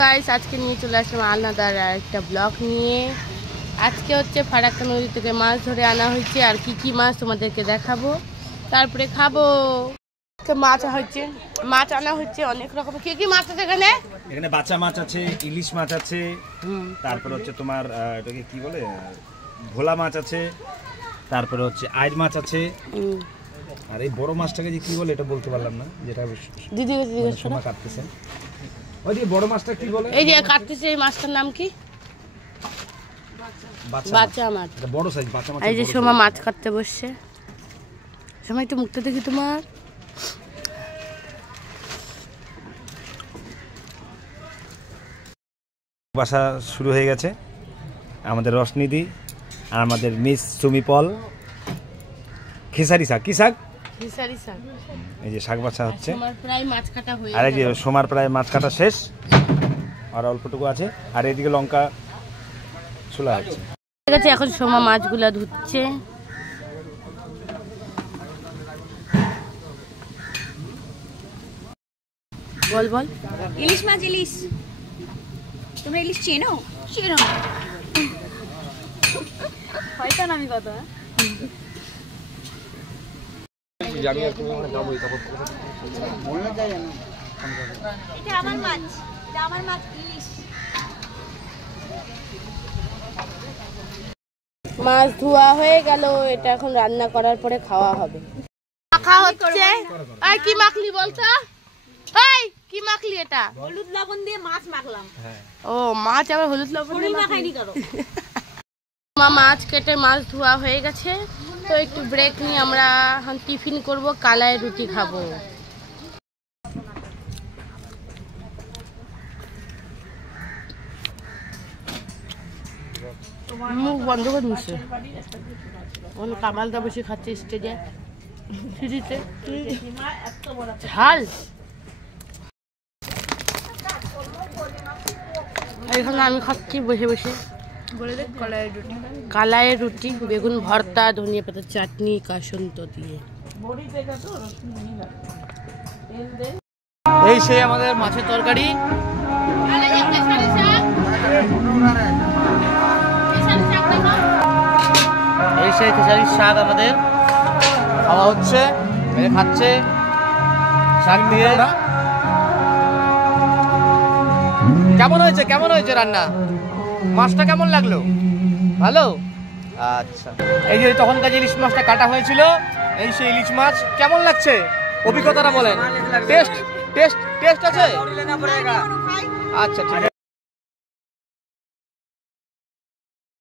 Guys আজকে নিয়ে চলে আসলাম আলনাদার একটা ব্লগ নিয়ে। আজকে হচ্ছে ফারাক্কা নদী থেকে মাছ ধরে আনা হয়েছে, আর কি কি মাছ তোমাদেরকে দেখাবো, তারপরে খাবো। মাছ আনা হচ্ছে অনেক রকম। কি কি মাছ আছে এখানে? এখানে বাচ্চা মাছ আছে, ইলিশ মাছ আছে, তারপরে হচ্ছে তোমার এটাকে কি বলে ভোলা মাছ আছে, তারপরে হচ্ছে আইড় মাছ আছে, আর এই বড় মাছটাকে যে কি বলে এটা বলতে পারলাম না, যেটা দিদি সোমা কাটতেছে। ওই যে বড় মাছটা কি বলে? এই যে কাটতেছে, এই মাছটার নাম কি? বাচ্চা মাছ। এটা বড় সাইজ বাচ্চা মাছ। এই যে সোমা মাছ কাটতে বসছে। সোমা একটু মুখটা দেখি তোমার। বাসা শুরু হয়ে গেছে আমাদের রশনিদি আর আমাদের মিস সুমি পল। খেসারি শাক, কি শাক? খেসারি শাক। এই যে শাক বাছা হচ্ছে, সোমার প্রায় মাছ কাটা হয়ে গেছে। আর এই যে সোমার প্রায় মাছ কাটা শেষ, আর অল্পটুকু আছে, আর এইদিকে লঙ্কা ছোলা হচ্ছে। ঠিক আছে, এখন সোমা মাছগুলা ধুচ্ছে। বল বল। ইলিশ মাছ, ইলিশ। তোমরা ইলিশ চেনো? চেনো না হয়তো না, আমি কত এটা আমার মাছ, এটা আমার মাছ, ইলিশ। মাছ ধোয়া হয়ে গেল, এটা এখন রান্না করার পরে খাওয়া হবে। মাখা হচ্ছে। এই কি মাখলি বলতো? এই কি মাখলি এটা? হলুদ লবণ দিয়ে মাছ মাখলাম। ও মাছ আবার হলুদ লবণ দিয়ে মাখাইনি করো। মাছ কেটে মাছ ধোয়া হয়ে গেছে, তো একটু ব্রেক নিয়ে আমরা এখন টিফিন করব, কালাই রুটি খাবো। মুখ বন্ধ করে নিচ্ছে, কামালটা বসে খাচ্ছে স্টেজে সিঁড়িতে। ঝাল এখানে আমি খাচ্ছি বসে বসে কালাইয়ের রুটি, বেগুন ভর্তা, ধনিয়া পাতার চাটনি, কাসন্ত দিয়ে। এই সেই আমাদের মাছের তরকারি। এই সেই খেসারির শাক আমাদের খাওয়া হচ্ছে, খাচ্ছে শাক দিয়ে। কেমন হয়েছে, কেমন হয়েছে রান্না? মাছটা কেমন লাগলো? ভালো। আচ্ছা, এই যে তখনকার ইলিশ মাছটা কাটা হয়েছিল, এই সেই ইলিশ মাছ। কেমন লাগছে অভিজ্ঞতাটা বলেন? টেস্ট টেস্ট টেস্ট আছে? আচ্ছা ঠিক আছে।